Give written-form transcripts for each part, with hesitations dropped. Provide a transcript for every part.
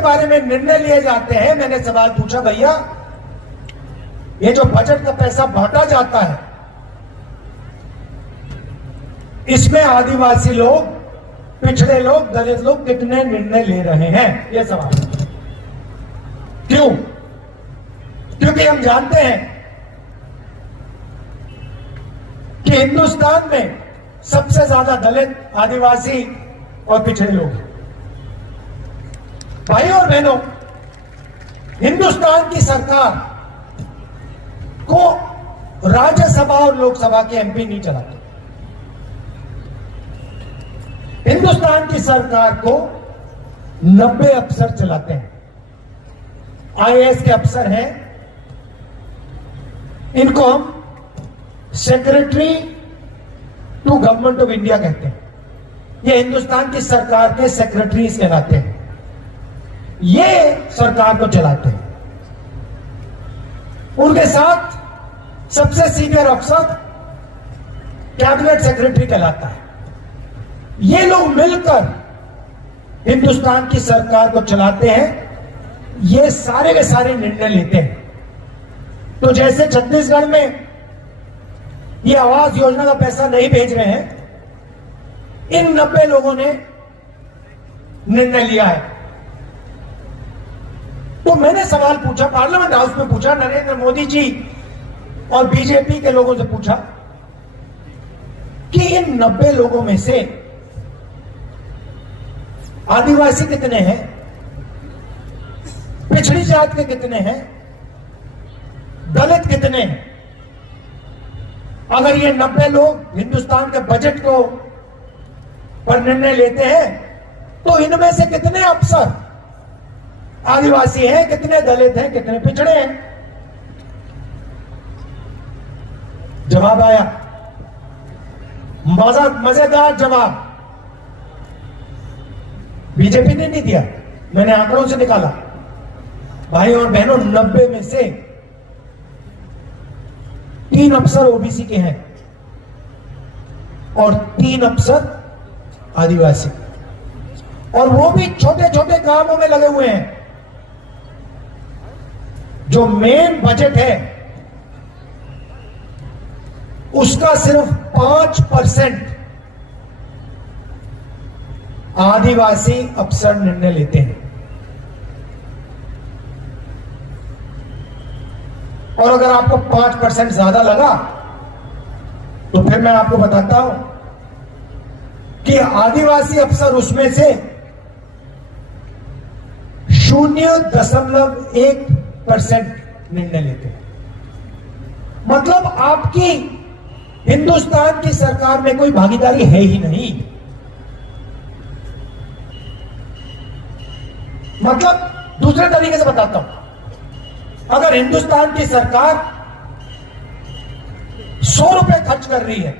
बारे में निर्णय लिए जाते हैं। मैंने सवाल पूछा, भैया ये जो बजट का पैसा बांटा जाता है, इसमें आदिवासी लोग, पिछड़े लोग, दलित लोग कितने निर्णय ले रहे हैं? यह सवाल। क्यों? क्योंकि हम जानते हैं कि हिंदुस्तान में सबसे ज्यादा दलित, आदिवासी और पिछड़े लोग हैं। भाई और बहनों, हिंदुस्तान की सरकार को राज्यसभा और लोकसभा के एमपी नहीं चलाते। हिंदुस्तान की सरकार को 90 अफसर चलाते हैं। आईएएस के अफसर हैं, इनको हम secretary to government of India कहते हैं। ये हिंदुस्तान की सरकार के सेक्रेटरीज कहलाते हैं। ये सरकार को चलाते हैं। उनके साथ सबसे सीनियर अफसर कैबिनेट सेक्रेटरी कहलाता है। ये लोग मिलकर हिंदुस्तान की सरकार को चलाते हैं। ये सारे के सारे निर्णय लेते हैं। तो जैसे छत्तीसगढ़ में ये आवास योजना का पैसा नहीं भेज रहे हैं, इन 90 लोगों ने निर्णय लिया है। तो मैंने सवाल पूछा, पार्लियामेंट हाउस में पूछा, नरेंद्र मोदी जी और बीजेपी के लोगों से पूछा कि इन 90 लोगों में से आदिवासी कितने हैं, पिछड़ी जात के कितने हैं, दलित कितने हैं? अगर ये 90 लोग हिंदुस्तान के बजट को पर निर्णय लेते हैं, तो इनमें से कितने अफसर आदिवासी हैं, कितने दलित हैं, कितने पिछड़े हैं? जवाब आया, मजेदार जवाब। बीजेपी ने नहीं दिया, मैंने आंकड़ों से निकाला। भाई और बहनों, 90 में से 3 अफसर ओबीसी के हैं और 3 अफसर आदिवासी, और वो भी छोटे छोटे कामों में लगे हुए हैं। जो मेन बजट है उसका सिर्फ 5% आदिवासी अफसर निर्णय लेते हैं। और अगर आपको 5% ज्यादा लगा तो फिर मैं आपको बताता हूं कि आदिवासी अफसर उसमें से 0.1% निर्णय लेते हैं। मतलब आपकी हिंदुस्तान की सरकार में कोई भागीदारी है ही नहीं। मतलब दूसरे तरीके से बताता हूं, अगर हिंदुस्तान की सरकार 100 रुपए खर्च कर रही है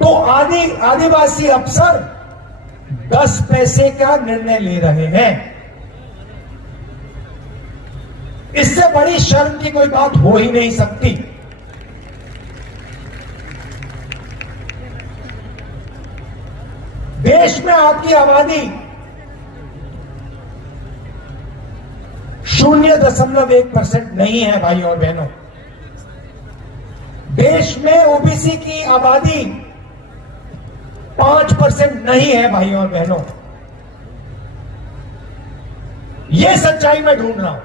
तो आदिवासी अफसर 10 पैसे का निर्णय ले रहे हैं। इससे बड़ी शर्म की कोई बात हो ही नहीं सकती। देश में आपकी आबादी 0.1% नहीं है भाई और बहनों। देश में ओबीसी की आबादी 5% नहीं है भाई और बहनों। यह सच्चाई मैं ढूंढ रहा हूं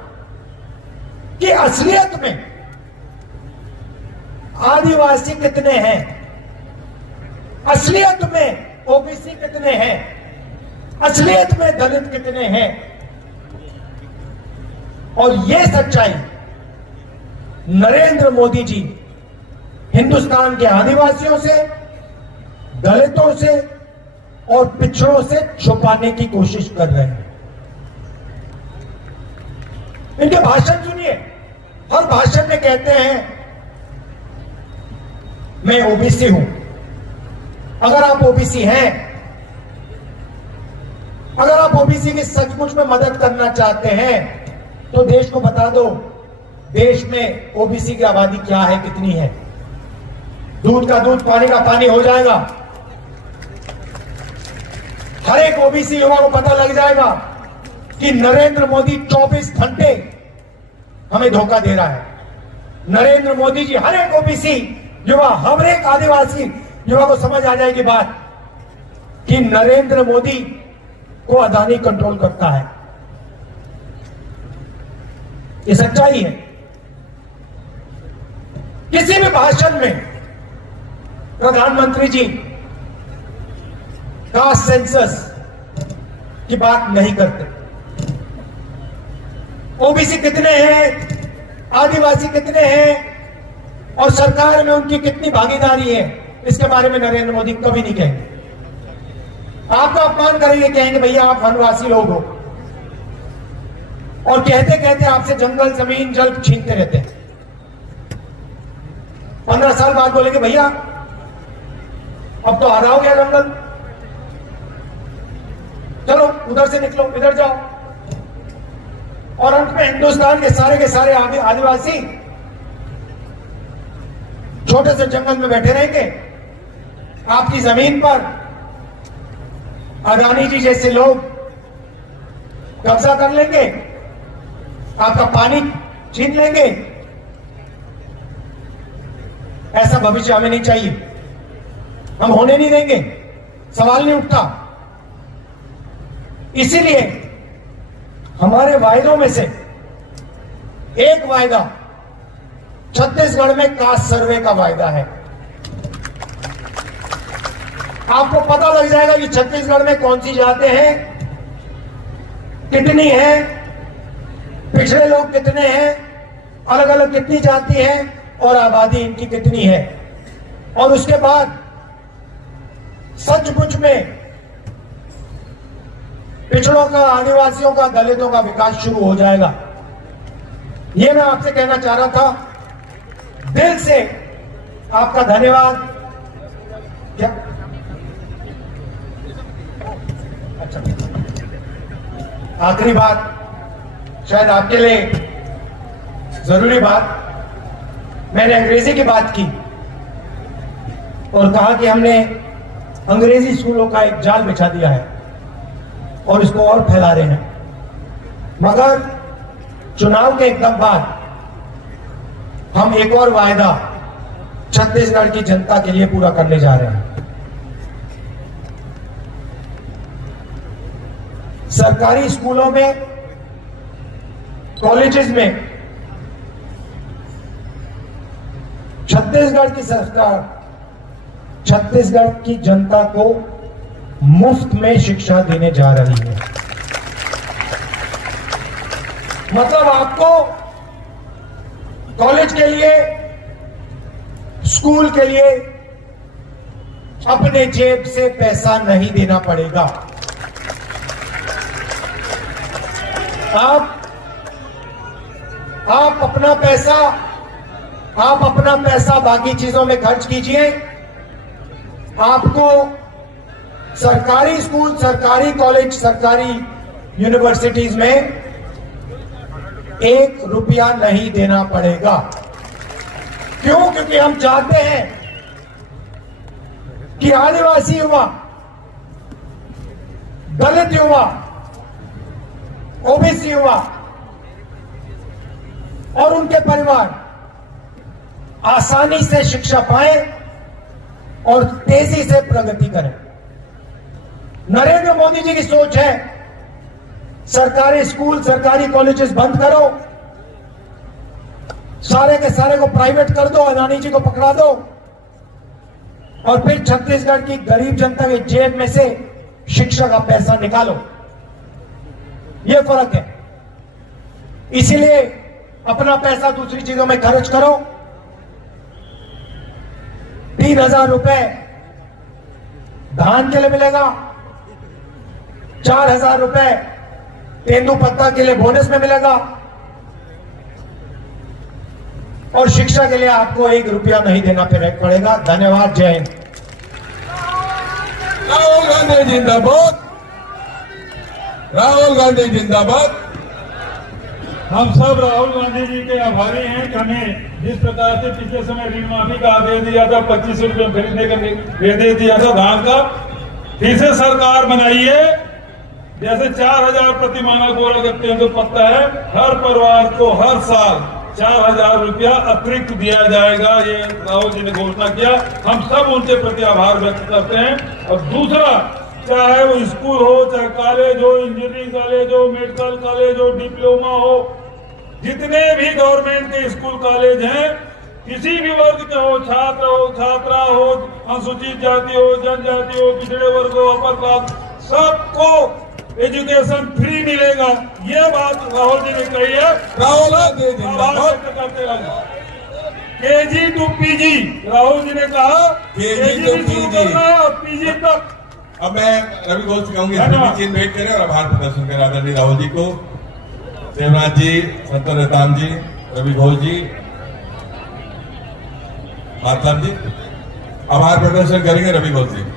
कि असलियत में आदिवासी कितने हैं, असलियत में ओबीसी कितने हैं, असलियत में दलित कितने हैं। और यह सच्चाई नरेंद्र मोदी जी हिंदुस्तान के आदिवासियों से, दलितों से और पिछड़ों से छुपाने की कोशिश कर रहे हैं। इनके भाषण सुनिए, हर भाषण में कहते हैं मैं ओबीसी हूं। अगर आप ओबीसी हैं, अगर आप ओबीसी की सचमुच में मदद करना चाहते हैं तो देश को बता दो देश में ओबीसी की आबादी क्या है, कितनी है। दूध का दूध, पानी का पानी हो जाएगा। हर एक ओबीसी युवा को पता लग जाएगा कि नरेंद्र मोदी 24 घंटे हमें धोखा दे रहा है। नरेंद्र मोदी जी हर एक ओबीसी युवा, हर एक आदिवासी युवा को समझ आ जाएगी बात कि नरेंद्र मोदी को अदानी कंट्रोल करता है। ये सच्चाई है। किसी भी भाषण में प्रधानमंत्री जी कास्ट सेंसस की बात नहीं करते। ओबीसी कितने हैं, आदिवासी कितने हैं और सरकार में उनकी कितनी भागीदारी है, इसके बारे में नरेंद्र मोदी कभी नहीं कहेंगे। आपका अपमान करेंगे, कहेंगे भैया आप वनवासी लोग हो, और कहते कहते आपसे जंगल जमीन जल छीनते रहते हैं। 15 साल बाद बोलेंगे भैया अब तो आधा हो गया जंगल, चलो उधर से निकलो, इधर जाओ। और अंत में हिंदुस्तान के सारे आदिवासी छोटे से जंगल में बैठे रहेंगे, आपकी जमीन पर अदानी जी जैसे लोग कब्जा कर लेंगे, आपका पानी छीन लेंगे। ऐसा भविष्य हमें नहीं चाहिए, हम होने नहीं देंगे, सवाल नहीं उठता। इसीलिए हमारे वायदों में से एक वायदा छत्तीसगढ़ में कास्ट सर्वे का वायदा है। आपको पता लग जाएगा कि छत्तीसगढ़ में कौन सी जातें हैं, कितनी हैं, पिछड़े लोग कितने हैं, अलग अलग कितनी जाति है और आबादी इनकी कितनी है। और उसके बाद सचमुच में पिछड़ों का, आदिवासियों का, दलितों का विकास शुरू हो जाएगा। यह मैं आपसे कहना चाह रहा था। दिल से आपका धन्यवाद। क्या अच्छा, आखिरी बात, शायद आपके लिए जरूरी बात, मैंने अंग्रेजी की बात की और कहा कि हमने अंग्रेजी स्कूलों का एक जाल बिछा दिया है और इसको और फैला रहे हैं। मगर चुनाव के एकदम बाद हम एक और वायदा छत्तीसगढ़ की जनता के लिए पूरा करने जा रहे हैं। सरकारी स्कूलों में, कॉलेजेस में छत्तीसगढ़ की सरकार छत्तीसगढ़ की जनता को मुफ्त में शिक्षा देने जा रही है। मतलब आपको कॉलेज के लिए, स्कूल के लिए अपने जेब से पैसा नहीं देना पड़ेगा। आप अपना पैसा बाकी चीजों में खर्च कीजिए। आपको सरकारी स्कूल, सरकारी कॉलेज, सरकारी यूनिवर्सिटीज में 1 रुपया नहीं देना पड़ेगा। क्यों? क्योंकि हम चाहते हैं कि आदिवासी युवा, दलित युवा, ओबीसी युवा और उनके परिवार आसानी से शिक्षा पाएं और तेजी से प्रगति करें। नरेंद्र मोदी जी की सोच है सरकारी स्कूल, सरकारी कॉलेजेस बंद करो, सारे के सारे को प्राइवेट कर दो, अदानी जी को पकड़ा दो और फिर छत्तीसगढ़ की गरीब जनता के जेब में से शिक्षा का पैसा निकालो। यह फर्क है। इसीलिए अपना पैसा दूसरी चीजों में खर्च करो। 3,000 रुपए धान के लिए मिलेगा, 4,000 रुपए तेंदुपत्ता के लिए बोनस में मिलेगा और शिक्षा के लिए आपको 1 रुपया नहीं देना पड़ेगा। धन्यवाद। जय हिंद। राहुल गांधी जिंदाबाद, राहुल गांधी जिंदाबाद। हम सब राहुल गांधी जी के आभारी हैं कि हमें जिस प्रकार से पिछले समय ऋण माफी का आदेश दिया था, 25 रुपये खरीदने का दे दिया था धान का, फिर से सरकार बनाई है। जैसे 4000 प्रतिमाह बोला करते हैं तो पता है हर परिवार को हर साल 4000 रुपया अतिरिक्त दिया जाएगा। ये राहुल जी ने घोषणा किया, हम सब उनके प्रति आभार व्यक्त करते हैं। और दूसरा, चाहे वो स्कूल हो, चाहे कॉलेज हो, इंजीनियरिंग कॉलेज हो, मेडिकल कॉलेज हो, डिप्लोमा हो, जितने भी गवर्नमेंट के स्कूल कॉलेज हैं, किसी भी वर्ग के हो, छात्र हो, छात्रा हो, अनुसूचित जाति हो, जनजाति हो, पिछड़े वर्ग हो, अपर क्लास, सबको एजुकेशन फ्री मिलेगा। ये बात राहुल जी ने कही है। राहुल गांधी जिंदाबाद। करते रहो। KG two PG Rahul ji ने कहा, केजी टू पीजी और पीजी तक। अब मैं रवि घोष से कहूंगी चीन भेंट करें और आभार प्रदर्शन करें आदरणीय राहुल जी को। देवराज जी, संतन रताम जी, रवि घोष जी, मातलाम जी, आभार प्रदर्शन करेंगे रवि घोष जी।